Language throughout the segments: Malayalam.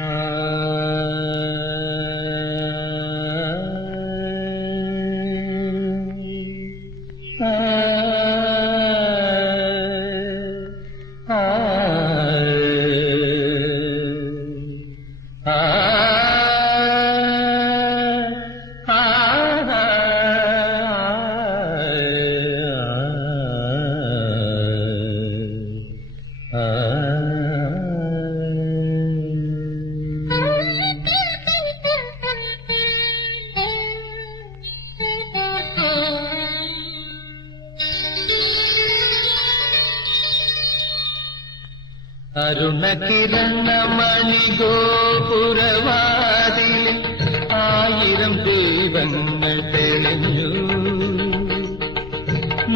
ആ അരുണകിരണമണിഗോപുരവാതിൽ ആയിരം ദൈവങ്ങൾ തെളിഞ്ഞു.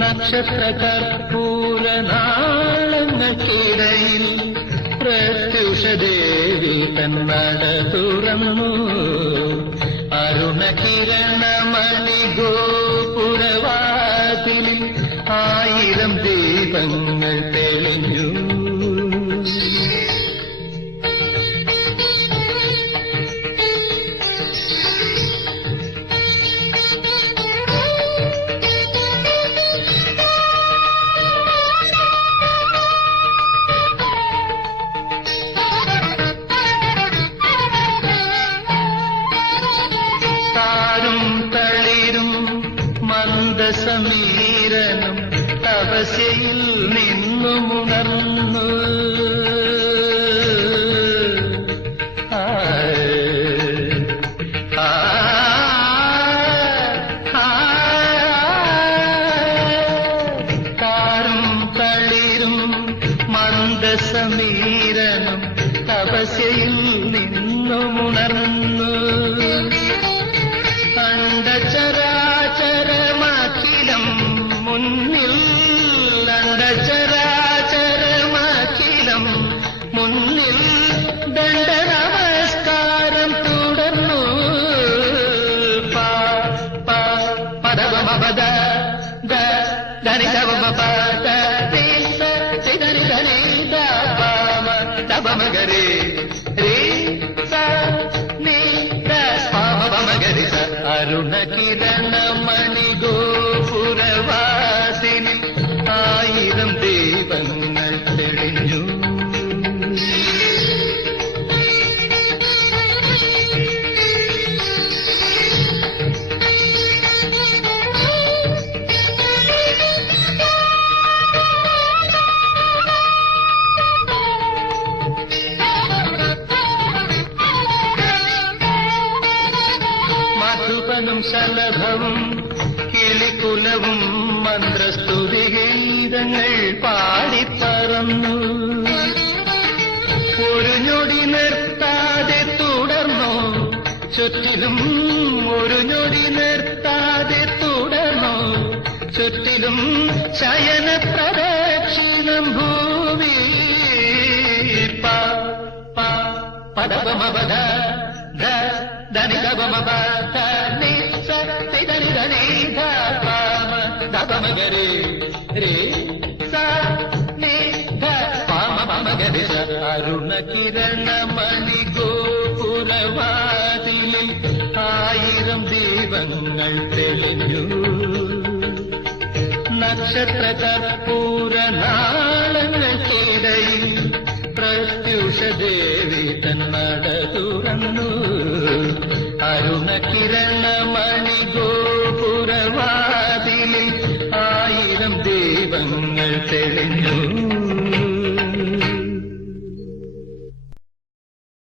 നക്ഷത്ര കർപ്പൂര നാളങ്ങൾക്കിടയിൽ പ്രത്യുഷദേവി കണ്ണട തുറന്നു. അരുണകിരണമണി ഗോപുരവാതിൽ ആയിരം ദീപങ്ങൾ തെളിഞ്ഞു. മന്ദസമീരനും തപസ്യയിൽ നിന്നുമുണർന്നു. താരും തളിരും മന്ദസമീരനും തപസ്യയിൽ നിന്നുമുണർന്നു. ദണ്ഡ നമസ്കാരം തുടർന്നു പാ പാ പദവമപദ the ധനിതവമപ the തീസ Sigiri Dhani the പാമ ദബമഗരി രീ സ നീ ദ പാമപമഗരി സ അരുണകിരണമണി മധുപനും ശലഭവും കിളിക്കുലവും മന്ത്രസ്തുതിഗീതങ്ങൾ പാടിപ്പറന്നു. ഒരു ഞൊടി നിർത്താതെ തുടർന്നു ചുറ്റിലും ഒരു ഞൊടി നിർത്താതെ തുടർന്നു ചുറ്റിലും ശയന പ്രദക്ഷിണം ഭൂമി. പ പ സ തി ധനി ധനി ധ പാമ ദപമഗരി രേ സ നി ധ പാമ പമഗരി സ അരുണ കിരണമണി ഗോപുരവാതിലിൽ ആയിരം ദീപങ്ങൾ തെളിഞ്ഞു. നക്ഷത്ര കർപ്പൂരനാളങ്ങൾക്കിടയിൽ പ്രത്യുഷദേവി പ്രത്യുഷ ദേവി തന്നട തുറന്നു. അരുണ കിരണമണി ദൈവങ്ങൾ തെളിഞ്ഞു.